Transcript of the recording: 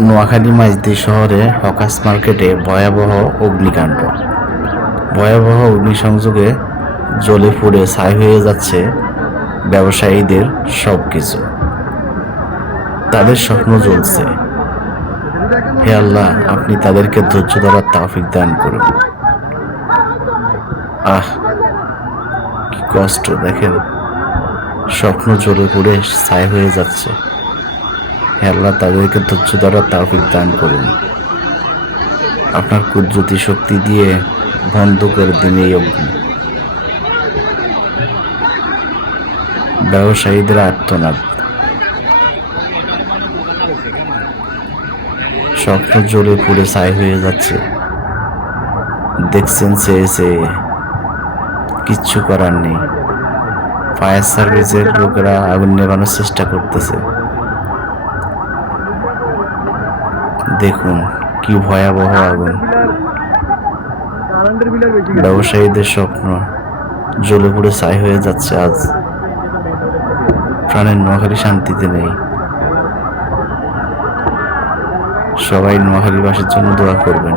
নোয়াখালী মাইজদী শহরে হকার্স মার্কেটে ভয়াবহ অগ্নিকাণ্ড। ভয়াবহ অগ্নিসংযোগে জ্বলে পুড়ে ছাই হয়ে যাচ্ছে ব্যবসায়ীদের সবকিছু। তাদের স্বপ্ন জ্বলছে। হে আল্লাহ, আপনি তাদেরকে ধৈর্য ধরার তৌফিক দান করুন। কি কষ্ট! দেখেন, স্বপ্ন জ্বলে পুড়ে ছাই হয়ে যাচ্ছে। হে আল্লাহ, তাদেরকে ধৈর্য ধরার তৌফিক দান করুন। আপনার কুদরতি শক্তি দিয়ে বন্ধ করে দিন এই অগ্নি। ব্যবসায়ীদের আর্তনাদ, স্বপ্ন জ্বলে পুড়ে ছাই হয়ে যাচ্ছে। দেখছেন, চেয়ে কিচ্ছু করার নেই। ফায়ার সার্ভিসের লোকেরা আগুন নেভানোর চেষ্টা করতেছে। দেখুন কি ভয়াবহ আগুন! ব্যবসায়ীদের স্বপ্ন জ্বলে পুড়ে ছাই হয়ে যাচ্ছে। আজ প্রাণের নোয়াখালী শান্তিতে নেই। সবাই নোয়াখালীবাসীর জন্য দোয়া করবেন।